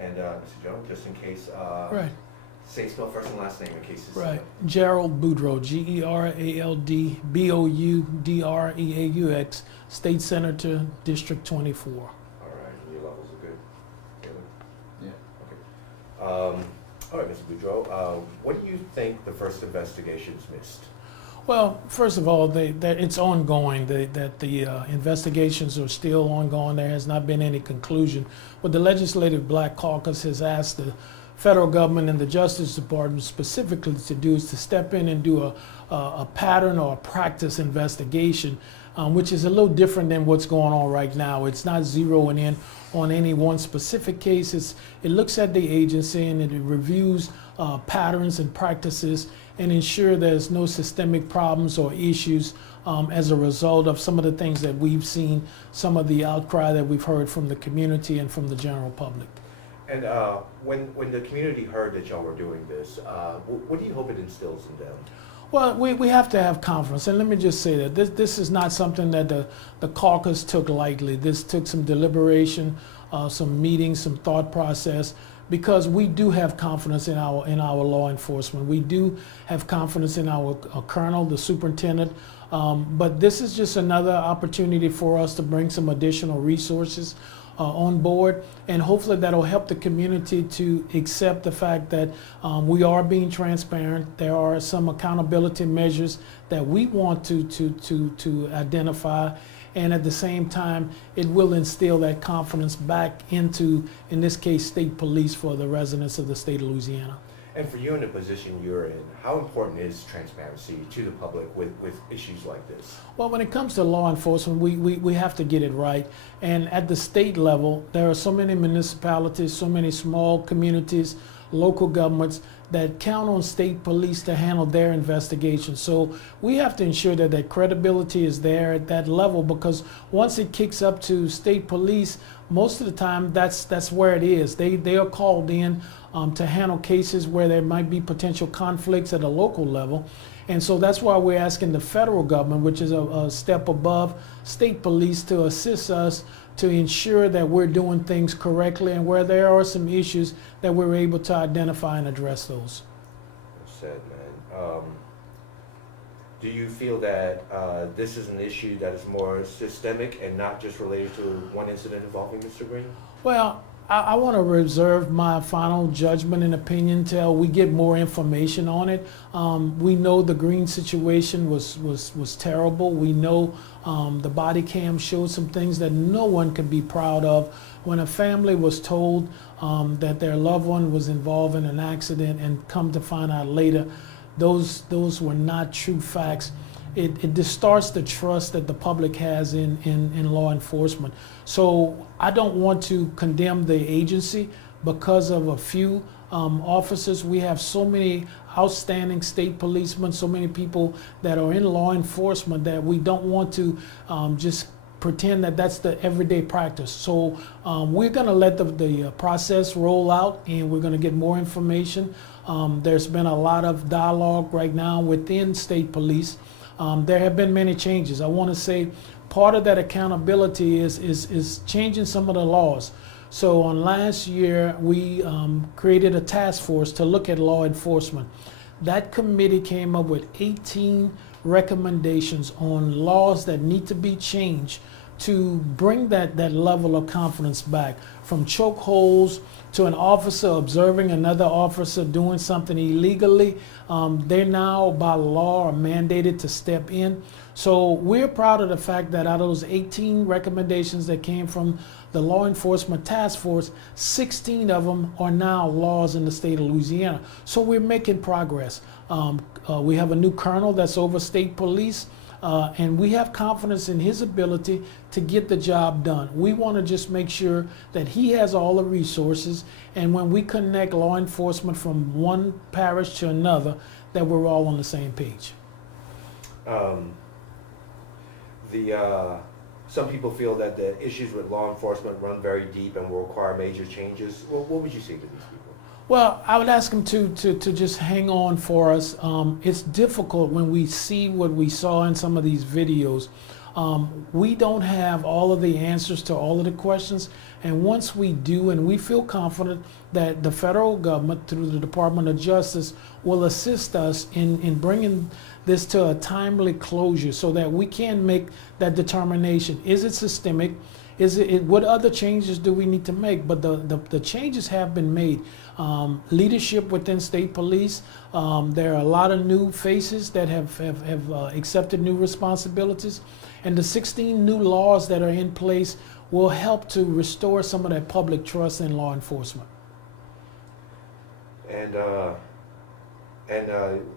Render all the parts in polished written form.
And Mr. Jones, just in case, Right. say spell first and last name in case it's Right. Gerald Boudreaux, Gerald Boudreaux, State Senator, District 24. All right, and your levels are good. Taylor? Yeah. Okay. All right, Mr. Boudreaux, what do you think the first investigations missed? Well, first of all, it's ongoing. The investigations are still ongoing. There has not been any conclusion. What the Legislative Black Caucus has asked the federal government and the Justice Department specifically to do is to step in and do a pattern or a practice investigation, which is a little different than what's going on right now. It's not zeroing in on any one specific case. It looks at the agency and it reviews patterns and practices and ensure there's no systemic problems or issues as a result of some of the things that we've seen, some of the outcry that we've heard from the community and from the general public. And when the community heard that y'all were doing this, what do you hope it instills in them? Well, we have to have confidence, and let me just say that this is not something that the caucus took lightly. This took some deliberation, some meetings, some thought process, because we do have confidence in our law enforcement. We do have confidence in our colonel, the superintendent, but this is just another opportunity for us to bring some additional resources on board, and hopefully that'll help the community to accept the fact that we are being transparent. There are some accountability measures that we want to identify, and at the same time, it will instill that confidence back into, in this case, state police for the residents of the state of Louisiana. And for you in the position you're in, how important is transparency to the public with issues like this? Well, when it comes to law enforcement, we have to get it right. And at the state level, there are so many municipalities, so many small communities, local governments that count on state police to handle their investigations. So we have to ensure that that credibility is there at that level, because once it kicks up to state police, most of the time that's where it is. They are called in to handle cases where there might be potential conflicts at a local level. And so that's why we're asking the federal government, which is a step above state police, to assist us to ensure that we're doing things correctly, and where there are some issues that we're able to identify and address those. Well said, man. Do you feel that this is an issue that is more systemic and not just related to one incident involving Mr. Green? Well, I want to reserve my final judgment and opinion till we get more information on it. We know the Green situation was terrible. We know the body cam showed some things that no one could be proud of. When a family was told that their loved one was involved in an accident and come to find out later, those were not true facts. It distorts the trust that the public has in law enforcement. So I don't want to condemn the agency because of a few officers. We have so many outstanding state policemen, so many people that are in law enforcement, that we don't want to just pretend that that's the everyday practice. So we're going to let the process roll out, and we're going to get more information. There's been a lot of dialogue right now within state police. There have been many changes. I want to say part of that accountability is changing some of the laws. So on last year, we created a task force to look at law enforcement. That committee came up with 18 recommendations on laws that need to be changed to bring that level of confidence back. From chokeholds to an officer observing another officer doing something illegally, they're now by law are mandated to step in. So we're proud of the fact that out of those 18 recommendations that came from the Law Enforcement Task Force, 16 of them are now laws in the state of Louisiana. So we're making progress. We have a new colonel that's over state police. And we have confidence in his ability to get the job done. We want to just make sure that he has all the resources, and when we connect law enforcement from one parish to another, that we're all on the same page. Some people feel that the issues with law enforcement run very deep and will require major changes. Well, what would you say to these people? Well, I would ask them to just hang on for us. It's difficult when we see what we saw in some of these videos. We don't have all of the answers to all of the questions, and once we do, and we feel confident that the federal government through the Department of Justice will assist us in bringing this to a timely closure so that we can make that determination. Is it systemic? What other changes do we need to make? But the changes have been made. Leadership within state police, there are a lot of new faces that have accepted new responsibilities, and the 16 new laws that are in place will help to restore some of that public trust in law enforcement. And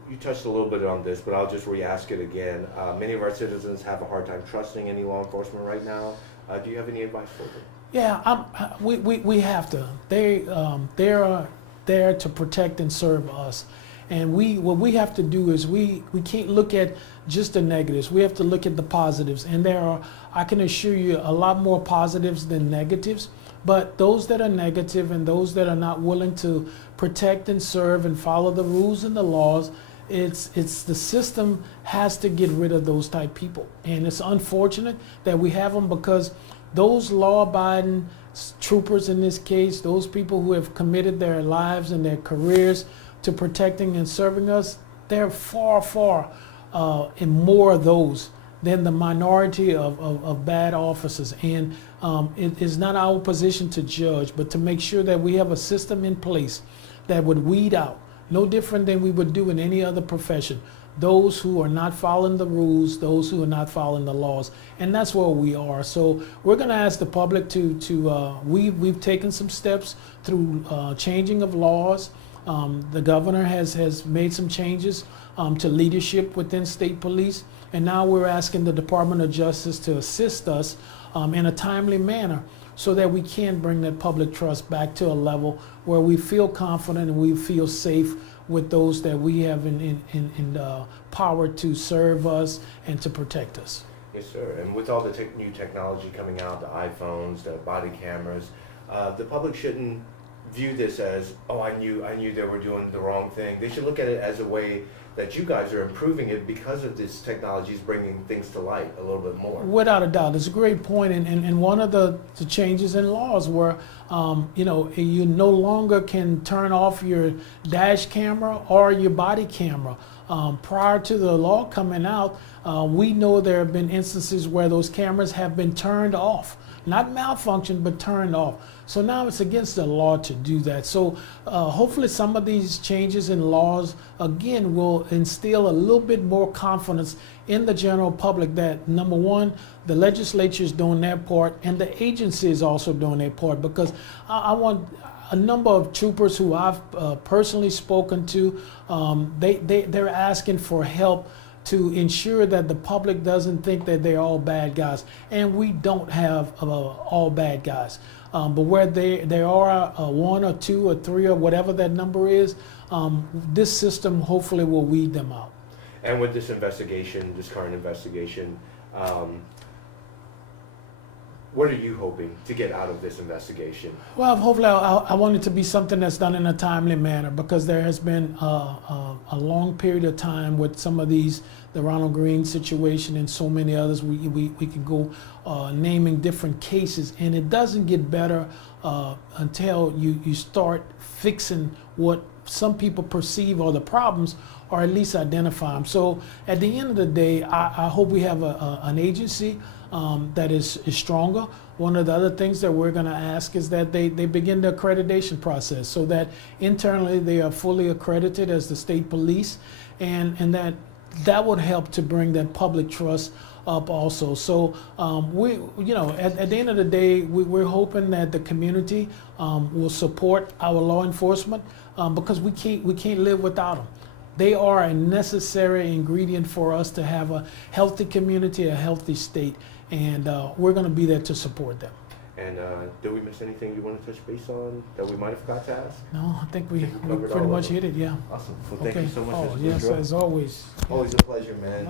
you touched a little bit on this, but I'll just re-ask it again. Many of our citizens have a hard time trusting any law enforcement right now. Do you have any advice for them? Yeah, we have to. They're there to protect and serve us. And what we have to do is we can't look at just the negatives. We have to look at the positives. And there are, I can assure you, a lot more positives than negatives. But those that are negative and those that are not willing to protect and serve and follow the rules and the laws, it's the system has to get rid of those type people. And it's unfortunate that we have them, because those law-abiding troopers in this case, those people who have committed their lives and their careers to protecting and serving us, they're far, far and more of those than the minority of bad officers. And it is not our position to judge, but to make sure that we have a system in place that would weed out, no different than we would do in any other profession, those who are not following the rules, those who are not following the laws. And that's where we are. So we're going to ask the public we've taken some steps through changing of laws. The governor has made some changes to leadership within state police. And now we're asking the Department of Justice to assist us in a timely manner so that we can bring that public trust back to a level where we feel confident and we feel safe with those that we have in power to serve us and to protect us. Yes, sir. And with all the new technology coming out, the iPhones, the body cameras, the public shouldn't view this as, oh, I knew they were doing the wrong thing. They should look at it as a way that you guys are improving it because of this technology is bringing things to light a little bit more. Without a doubt, it's a great point. And one of the changes in laws were, you no longer can turn off your dash camera or your body camera. Prior to the law coming out, we know there have been instances where those cameras have been turned off. Not malfunctioned, but turned off. So now it's against the law to do that. So hopefully some of these changes in laws, again, will instill a little bit more confidence in the general public that, number one, the legislature is doing their part and the agency is also doing their part. Because I want a number of troopers who I've personally spoken to, they're asking for help to ensure that the public doesn't think that they're all bad guys. And we don't have all bad guys. But where there are one or two or three or whatever that number is, this system hopefully will weed them out. And with this investigation, this current investigation, what are you hoping to get out of this investigation? Well, hopefully I want it to be something that's done in a timely manner, because there has been a long period of time with some of these, the Ronald Green situation and so many others. We could go naming different cases, and it doesn't get better until you start fixing what some people perceive are the problems, or at least identify them. So at the end of the day, I hope we have an agency that is stronger. One of the other things that we're going to ask is that they begin the accreditation process, so that internally they are fully accredited as the state police, and that would help to bring that public trust up also. So at the end of the day, we're hoping that the community will support our law enforcement, because we can't live without them. They are a necessary ingredient for us to have a healthy community, a healthy state, and we're going to be there to support them. And did we miss anything you want to touch base on that we might have forgot to ask? No, I think we covered pretty all much of it. hit it, yeah. Awesome. Well, thank you so much, Mr. Yes, Boudreaux. as always. Always a pleasure, man.